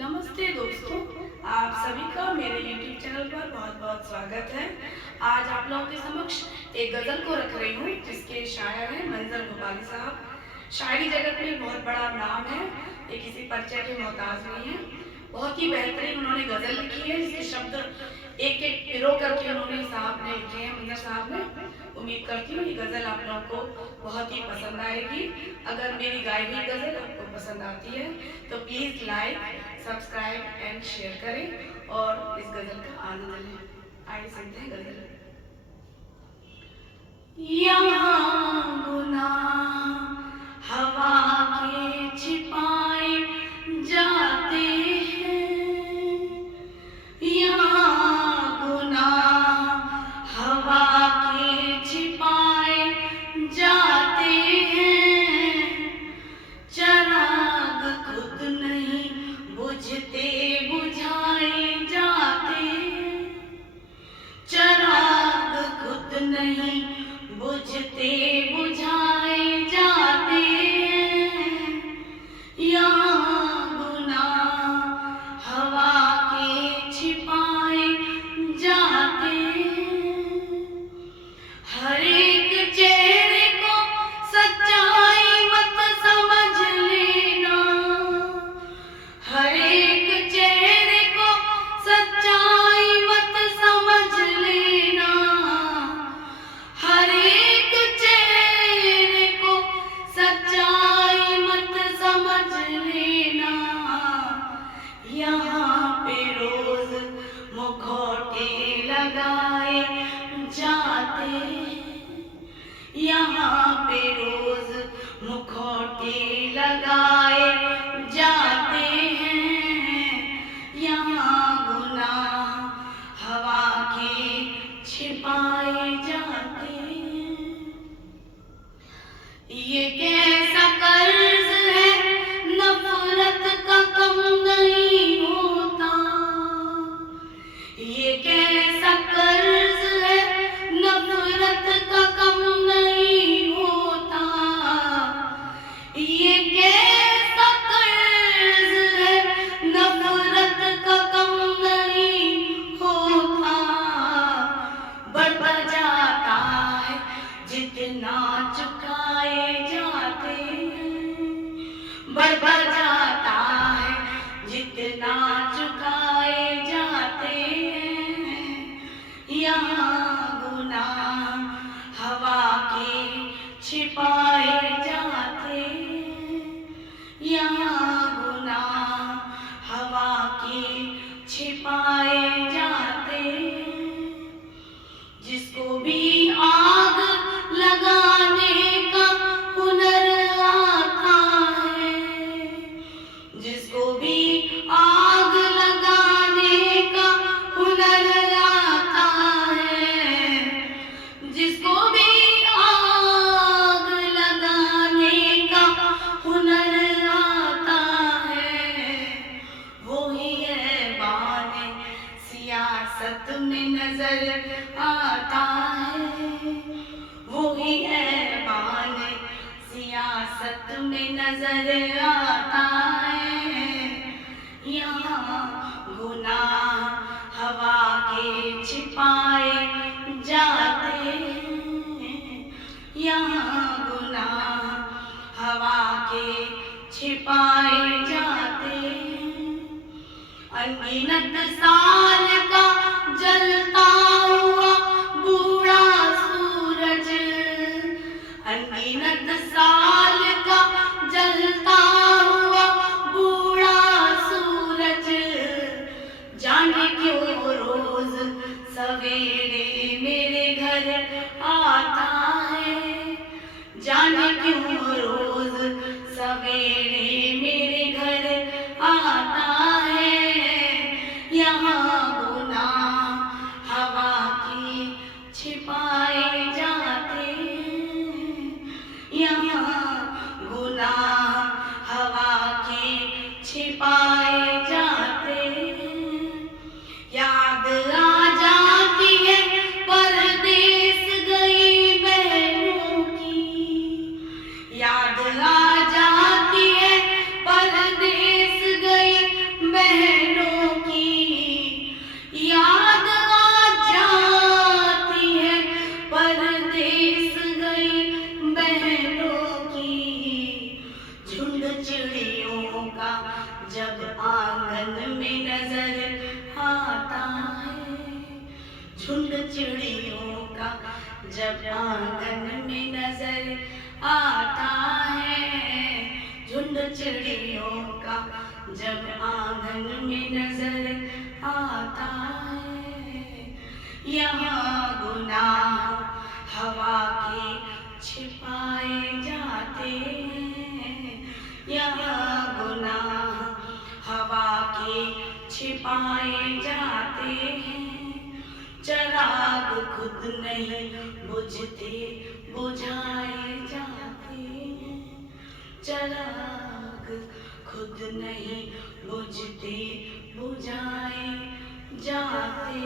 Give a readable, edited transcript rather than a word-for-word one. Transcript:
नमस्ते दोस्तों, आप सभी का मेरे YouTube चैनल पर बहुत बहुत स्वागत है। आज आप लोगों के समक्ष एक गज़ल को रख रही हूँ जिसके शायर हैं मंज़र भोपाली साहब। शायरी जगत में बहुत बड़ा नाम है, ये किसी परिचय के मोहताज नहीं है। बहुत ही बेहतरीन उन्होंने गज़ल लिखी है जिसके शब्द एक एक पिरो करके उन्होंने साहब ने लिखे हैं, मंज़र साहब ने। उम्मीद करती हूँ ये गज़ल आप लोगों को बहुत ही पसंद आएगी। अगर मेरी गाई हुई गज़ल आपको पसंद आती है तो please like, subscribe and share करें और इस गज़ल का आनंद लें। आइए सुनते हैं गज़ल। यहाँ गुनाह हवा के छिपाए जाते हैं, यहाँ गुनाह हवा के छिपाए जाते हैं। चिराग खुद नहीं बुझते बुझाए जाते हैं, चिराग खुद नहीं बुझते बुझाए जाते हैं। यहाँ गुनाह हवा के छिपाए जाते हैं। हर एक चेहरे को सच्चाई मत समझ लेना, हर एक चेहरे को सच्चाई मत समझ लेना, हर एक चेहरे को सच्चाई मत समझ लेना। यहाँ पे रोज मुखौटे लगाए जाते हैं, यहाँ पे रोज मुखौटे लगाए जाते हैं। यहाँ गुनाह हवा के छिपाए जाते हैं। ये कैसा कर्ज है नफरत का कम नहीं होता, ये कैसा कर्ज है नफरत का कम नहीं होता, ये कैसा कर्ज है नफरत का कम नहीं होता। बढ़ता जाता है जितना चुकाए जाते हैं, बढ़ता जाता है जितना चुकाए जाते हैं। यहाँ गुनाह हवा के छिपाए जाते हैं, यहाँ गुनाह हवा के छिपाए जाते हैं। जिसको भी आग लगाने का हुनर आता है, जिसको भी आग लगाने का हुनर आता है, जिसको भी आग लगाने का हुनर आता है, वो ही है बाने सियासत में नजर आता है, वो ही है बाने सियासत में नजर आता है। यहाँ गुनाह हवा के छिपाए जाते हैं, यहाँ गुनाह हवा के छिपाए जाते हैं। अनगिनत साल का जलता हुआ बूढ़ा सूरज, अनगिनत साल का जलता हुआ बूढ़ा सूरज, जाने क्यों रोज सवेरे मेरे घर आता है, जाने क्यों रोज सवेरे मेरे घर आता है। यहाँ गुनाह हवा झुंड चिड़ियों का जब आंगन में नजर आता है, झुंड चिड़ियों का जब आंगन में नजर आता है। यहाँ गुनाह हवा के छिपाए जाते हैं, यहाँ गुनाह हवा के छिपाए जाते हैं। चराग खुद नहीं बुझते बुझाए जाते हैं, चराग खुद नहीं बुझते बुझाए जाते